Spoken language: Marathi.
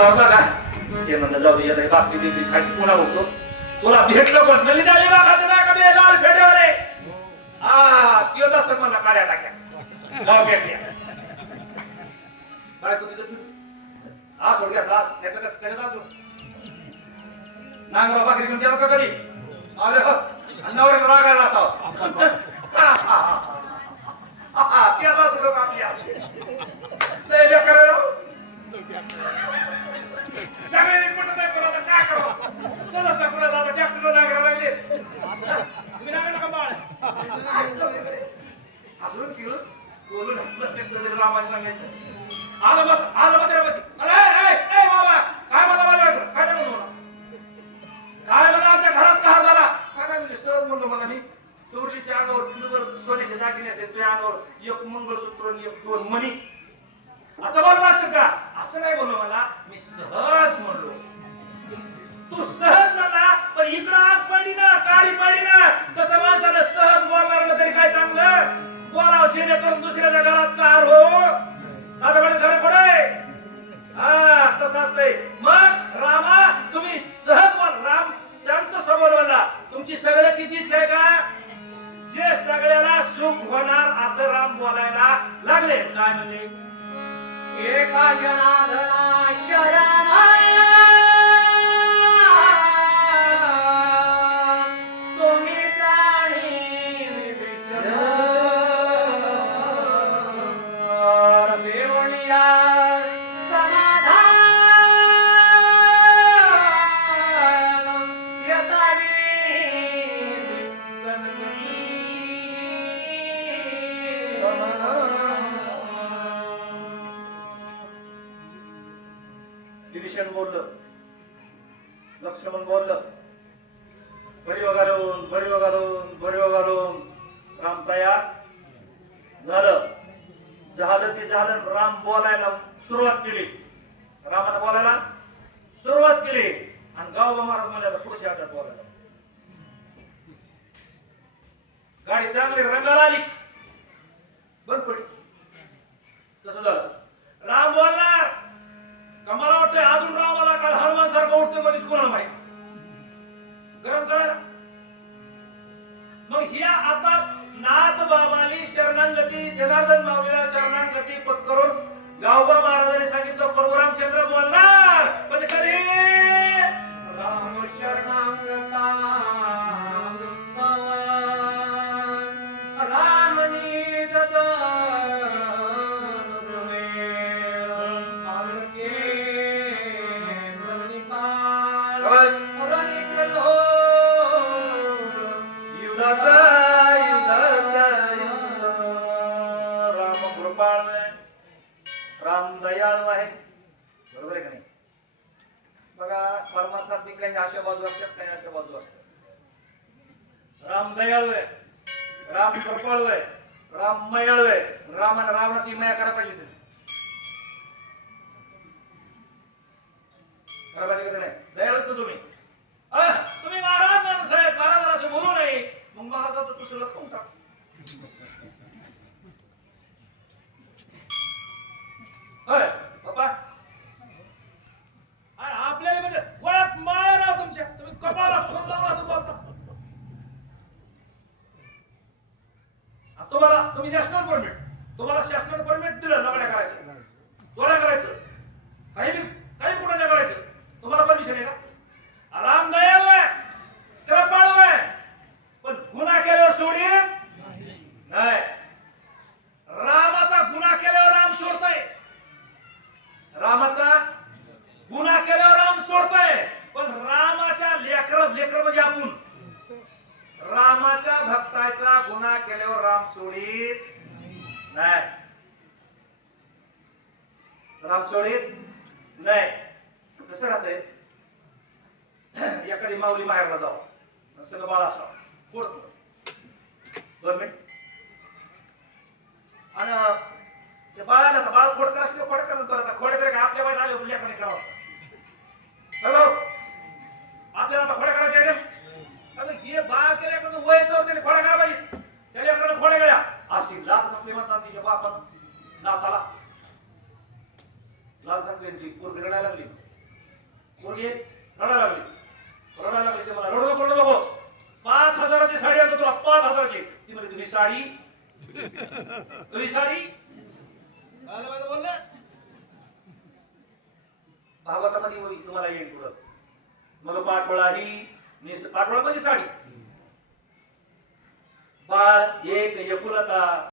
पावसावर बघा ते म्हणलं जाऊ दे याला बाकी देवी खायची पुन्हा होतो तुला भेटलं पण नली झाली बघा ते नाही कधी लाल फेड्यावर आहे हा किंवा तसं म्हणला काड्या टाक्या गाव भेटल्या काय तू तिथं हा सोड घ्या क्लास त्याचं त्याच्यात असो नांगरा बाकरी घेऊन गेलो का घरी अरे हो अन्नावर रागायला असावं ती आता सुरू आपल्या लय बेकार सगळे रिपोर्ट नाही करत काय करावं चलच ना पुढे जाता ट्रॅक्टरला नांगरा लागले तुम्ही नांगरा का बाळ हसून किळून बोलून प्रत्येक रामाची सांगायचं आलं मग त्याला बसी अरे बाबा काय मला काय म्हणून काय म्हणा आमच्या घरात चहा झाला काय म्हणजे सहज म्हणलो मला मी चोरलीच्या अंगावर पिंडूवर सोन्याच्या दागिने असते तुझ्या अंगावर एक मंगळसूत्र आणि एक दोन मणी असं बोललं असतं का असं नाही बोललो मला मी सहज म्हणलो तू सहज म्हणला पण इकडं आग पडली ना काळी पडली ना तसं माणसानं सहज बोलणार तरी काय चांगलं बोलावं जेणेकरून दुसऱ्याच्या घरात कार हो आता म्हणजे घर पडे हा तसं असतंय मग रामा तुम्ही सहज बोल राम शांत समोर बोलला तुमची सगळ्याची इच्छा आहे का जे सगळ्याला सुख होणार असं राम बोलायला लागले काय म्हणले एका जनार्दना शरणाय तुम्ही प्राणी विभीषण देवनिया समाधान यतावी विभीषण बोललं लक्ष्मण बोललं बडीव घालून राम तयार झालं झालं ते झालं राम बोलायला सुरुवात केली रामाला बोलायला सुरुवात केली आणि गावबा महाराज म्हणाला पुढच्या हातात बोलायला गाडी चांगली रंगाला आली बंद पडली तसं झालं राम बोलणार मला वाटतंय अजून रामाला काल हनुमान सारखं उठतोय म्हणजे कोणाला माहिती गरम करायला मग ह्या आता नाथ बाबांनी शरणागती जनार्दन माऊलीला शरणागती पत्करून गावबा महाराजांनी सांगितलं प्रभू रामचंद्र बोलणार पण कधी राम शरणागता राम दयाळू आहे बरोबर आहे का नाही बघा परमात्मा काही अशा बाजू असतात काही अशा बाजू असतात राम दयाळू आहे राम कृपाळू आहे राम मयाळू आहे रामाने रावणाची माया करायला पाहिजे करायला पाहिजे का नाही दयाळू तो तुम्ही तुम्ही महाराज माणूस आहे महाराजाला असं बोलू नये मग महाराजाचं दुसरं खाऊन टाक बाबा आपल्याला म्हणजे वळत माळ राव तुमच्या तुम्ही कपाळाला फोन लावून असं बोलता तुम्हाला तुम्ही नॅशनल परमिट तुम्हाला शासनाने परमिट दिलं लग्न करायचं चोऱ्या करायचं काही कुठं नाही करायचं तुम्हाला परमिशन आहे का राम दयाळू आहे कृपाळू आहे पण गुन्हा केल्यावर सोडीन नाही रामाचा गुन्हा केल्यावर राम सोडतोय रामाचा गुन्हा केल्यावर राम सोडतोय पण रामाच्या लेकर म्हणजे आपण रामाच्या भक्ताचा गुन्हा केल्यावर राम सोडीत नाही राम सोडीत नाही कसं राहतंय एखादी माऊली बाहेरला जाऊ सगळं बाळ असावं पुढं 2 मिनिट आणि ते बाळाला बाळ खोडकर असले खोडकर करतात खोडकर आपल्या बाहेर आले उल्लेखाने करावं हॅलो आपल्याला आता खोड्या करायचे अगं हे बाळ केल्याकडून वय तर त्याने खोड्या करा पाहिजे त्याच्याकडे खोड्या गेल्या अशी लात नसली म्हणतात तिच्या बापानं नाताला लाल घातली ती पोरगी रडायला लागली मुलगी रडायला लागली ते मला रडू नको 5,000ची साडी आणतो तुला 5,000ची ती म्हणजे तुझी साडी बोलले भागवतामध्ये तुम्हाला येईल पुढं मग पाठवळा ही पाठवळा म्हणजे साडी बाळ एक एकुलता